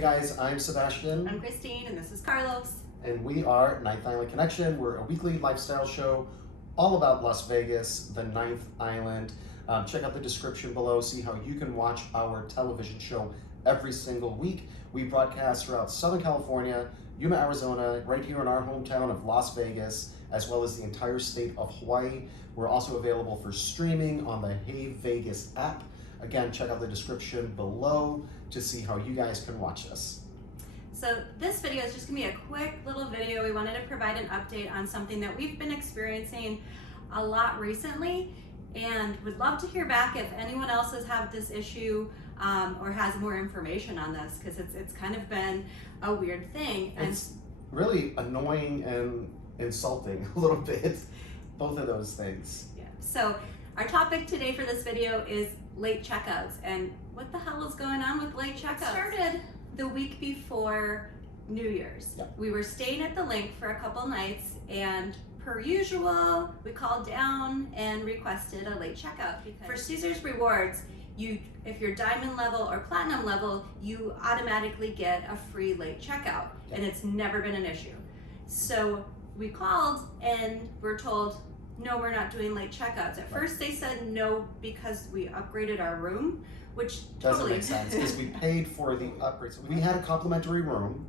Hey guys, I'm Sebastian. I'm Christine, and this is Carlos. And we are Ninth Island Connection. We're a weekly lifestyle show all about Las Vegas, the Ninth Island. Check out the description below, see how you can watch our television show every single week. We broadcast throughout Southern California, Yuma, Arizona, right here in our hometown of Las Vegas, as well as the entire state of Hawaii. We're also available for streaming on the Hey Vegas app. Again, check out the description below to see how you guys can watch us. So this video is just gonna be a quick little video. We wanted to provide an update on something that we've been experiencing a lot recently, and would love to hear back if anyone else has had this issue or has more information on this, because it's kind of been a weird thing. And it's really annoying and insulting a little bit, both of those things. Yeah. So our topic today for this video is late checkouts, and what the hell is going on with late checkouts? It started the week before New Year's. Yep. We were staying at the Link for a couple nights, and per usual, we called down and requested a late checkout. For Caesars Rewards, if you're diamond level or platinum level, you automatically get a free late checkout, and it's never been an issue. So we called and we're told, no, we're not doing late checkouts. At first they said no because we upgraded our room, which doesn't totally make sense because we paid for the upgrade. So we had a complimentary room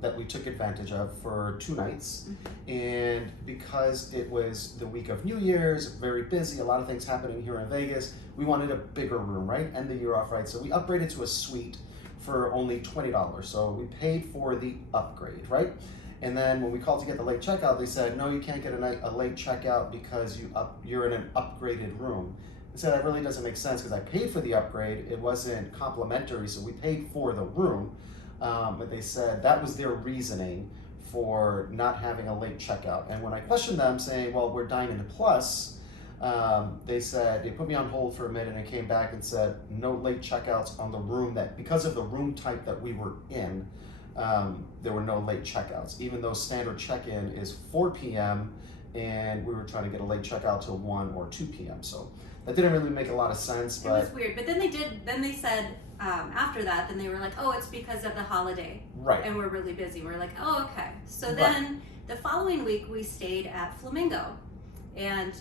that we took advantage of for 2 nights. And because it was the week of New Year's, very busy, a lot of things happening here in Vegas, we wanted a bigger room, right? End the year off right. So we upgraded to a suite for only $20. So we paid for the upgrade, right? And then when we called to get the late checkout, they said, no, you can't get a late checkout because you're in an upgraded room. I said, that really doesn't make sense because I paid for the upgrade. It wasn't complimentary, so we paid for the room. But they said that was their reasoning for not having a late checkout. And when I questioned them saying, well, we're Diamond Plus, they put me on hold for a minute and came back and said, no late checkouts on the room, that because of the room type that we were in, there were no late checkouts, even though standard check-in is 4 p.m. and we were trying to get a late checkout till 1 or 2 p.m. So that didn't really make a lot of sense. But it was weird. But then they said after that, then they were like, oh, it's because of the holiday. Right. And we're really busy. We're like, oh, okay. So then the following week we stayed at Flamingo, and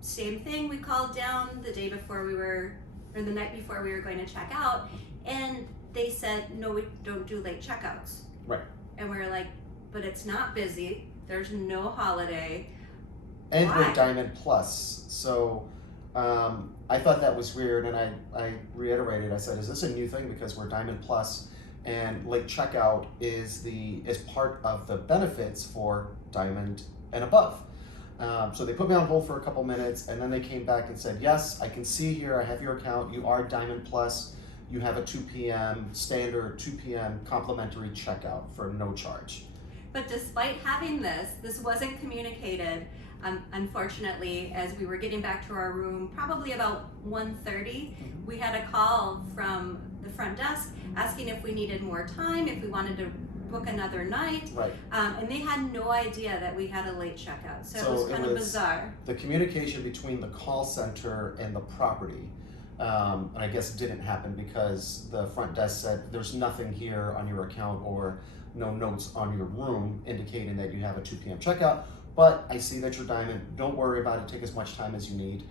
same thing, we called down the day before or the night before we were going to check out, and they said, no, we don't do late checkouts. Right. And we were like, but it's not busy. There's no holiday. And Why? we're Diamond Plus. So I thought that was weird, and I reiterated, I said, is this a new thing? Because we're Diamond Plus, and late checkout is part of the benefits for Diamond and above. So they put me on hold for a couple minutes, and then they came back and said, yes, I can see here, I have your account, you are Diamond Plus. You have a 2 p.m. standard 2 p.m. complimentary checkout for no charge. But despite having this wasn't communicated, unfortunately, as we were getting back to our room, probably about 1:30, we had a call from the front desk asking if we needed more time, if we wanted to book another night. Right. And they had no idea that we had a late checkout. So it was kind of bizarre. The communication between the call center and the property, and I guess didn't happen because the front desk said there's nothing here on your account or no notes on your room indicating that you have a 2 p.m. checkout, but I see that you're Diamond, don't worry about it, take as much time as you need.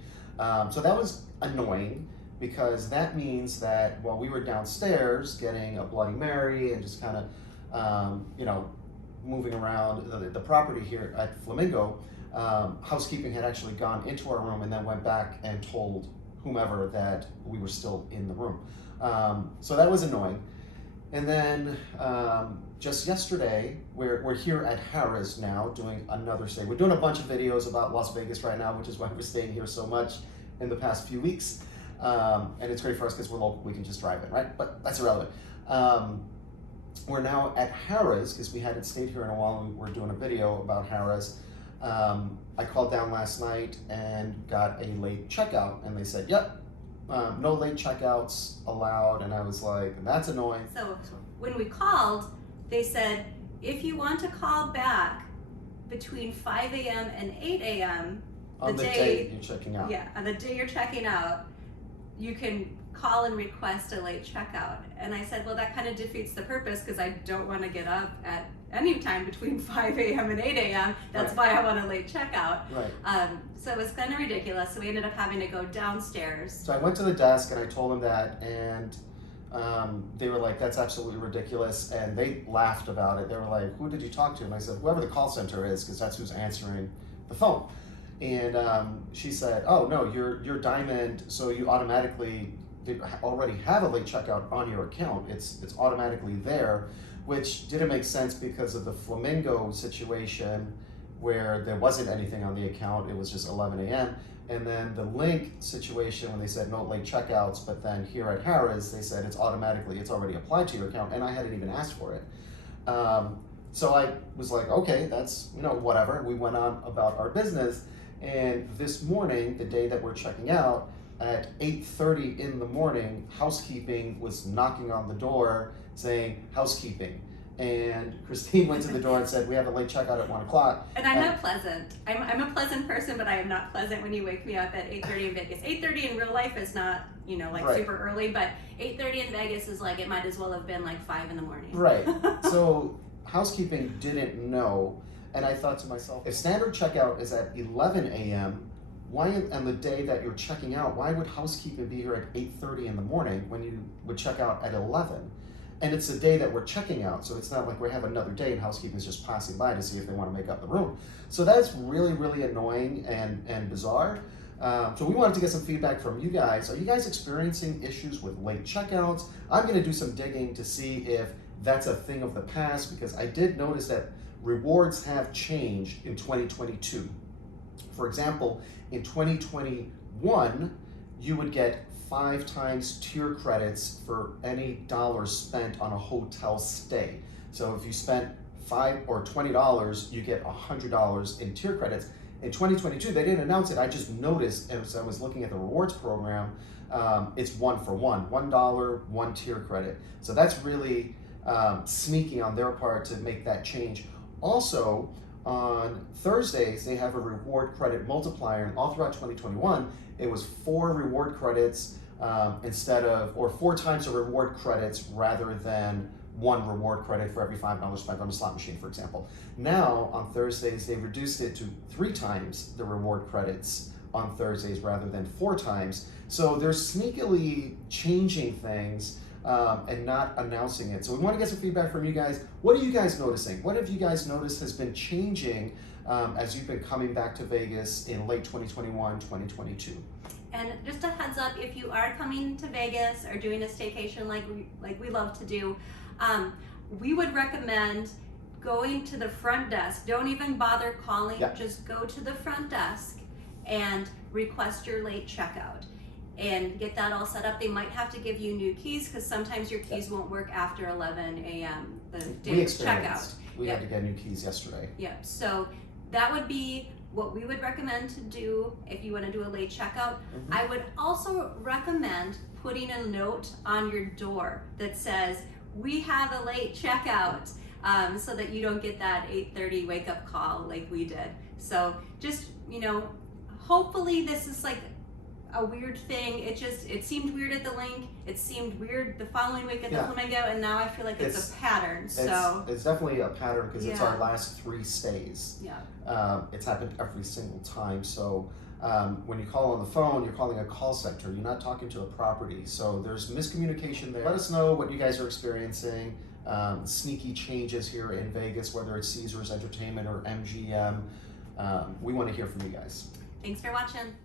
So that was annoying because that means that while we were downstairs getting a Bloody Mary and just kind of, moving around the property here at Flamingo, housekeeping had actually gone into our room and then went back and told whomever that we were still in the room. So that was annoying. And then just yesterday, we're here at Harrah's now doing another stay. We're doing a bunch of videos about Las Vegas right now, which is why we're staying here so much in the past few weeks. And it's great for us because we're local, we can just drive in, right? But that's irrelevant. We're now at Harrah's because we hadn't stayed here in a while, and we're doing a video about Harrah's. I called down last night and got a late checkout, and they said, yep, no late checkouts allowed, and I was like, that's annoying. So when we called, they said, if you want to call back between 5 a.m. and 8 a.m. On the day you're checking out. Yeah, on the day you're checking out, you can call and request a late checkout. And I said, well, that kind of defeats the purpose because I don't want to get up at any time between 5 a.m. and 8 a.m. That's why I want a late checkout. Right. So it was kind of ridiculous. So we ended up having to go downstairs. So I went to the desk and I told them that, and they were like, that's absolutely ridiculous, and they laughed about it. They were like, who did you talk to? And I said, whoever the call center is, because that's who's answering the phone. And she said, oh no, you're Diamond, so you automatically already have a late checkout on your account. It's automatically there, which didn't make sense because of the Flamingo situation where there wasn't anything on the account. It was just 11 a.m. And then the Link situation when they said no late checkouts, but then here at Harrah's, they said it's already applied to your account, and I hadn't even asked for it. So I was like, okay, that's, whatever. We went on about our business. And this morning, the day that we're checking out, at 8:30 in the morning, housekeeping was knocking on the door saying, housekeeping. And Christine went to the door and said, we have a late checkout at 1 o'clock. And I'm not pleasant. I'm a pleasant person, but I am not pleasant when you wake me up at 8:30 in Vegas. 8:30 in real life is not, Right. super early, but 8:30 in Vegas is like, it might as well have been like 5 in the morning. Right. So housekeeping didn't know. And I thought to myself, if standard checkout is at 11 a.m., why on the day that you're checking out, why would housekeeping be here at 8:30 in the morning when you would check out at 11? And it's the day that we're checking out, so it's not like we have another day and housekeeping is just passing by to see if they want to make up the room. So that's really, really annoying and bizarre. So we wanted to get some feedback from you guys. Are you guys experiencing issues with late checkouts? I'm going to do some digging to see if that's a thing of the past, because I did notice that rewards have changed in 2022. For example, in 2021, you would get 5 times tier credits for any dollar spent on a hotel stay. So if you spent $5 or $20, you get $100 in tier credits. In 2022, they didn't announce it. I just noticed as I was looking at the rewards program, it's 1 for 1, $1, 1 tier credit. So that's really sneaky on their part to make that change. Also, on Thursdays, they have a reward credit multiplier, and all throughout 2021, it was 4 reward credits or 4 times the reward credits rather than 1 reward credit for every $5 spent on a slot machine, for example. Now, on Thursdays, they reduced it to 3 times the reward credits on Thursdays rather than 4 times. So they're sneakily changing things and not announcing it. So we want to get some feedback from you guys. What are you guys noticing? What have you guys noticed has been changing as you've been coming back to Vegas in late 2021, 2022? And just a heads up, if you are coming to Vegas or doing a staycation like we love to do, we would recommend going to the front desk. Don't even bother calling, just go to the front desk and request your late checkout and get that all set up. They might have to give you new keys because sometimes your keys won't work after 11 a.m. the day of checkout. We had to get new keys yesterday. Yep, so that would be what we would recommend to do if you want to do a late checkout. I would also recommend putting a note on your door that says, we have a late checkout, so that you don't get that 8:30 wake up call like we did. So just, hopefully this is like a weird thing. It seemed weird at the Link. It seemed weird the following week at the Flamingo, and now I feel like it's a pattern. So it's definitely a pattern because it's our last 3 stays. It's happened every single time. So when you call on the phone, you're calling a call center. You're not talking to a property. So there's miscommunication there. Let us know what you guys are experiencing. Sneaky changes here in Vegas, whether it's Caesars Entertainment or MGM. We want to hear from you guys. Thanks for watching.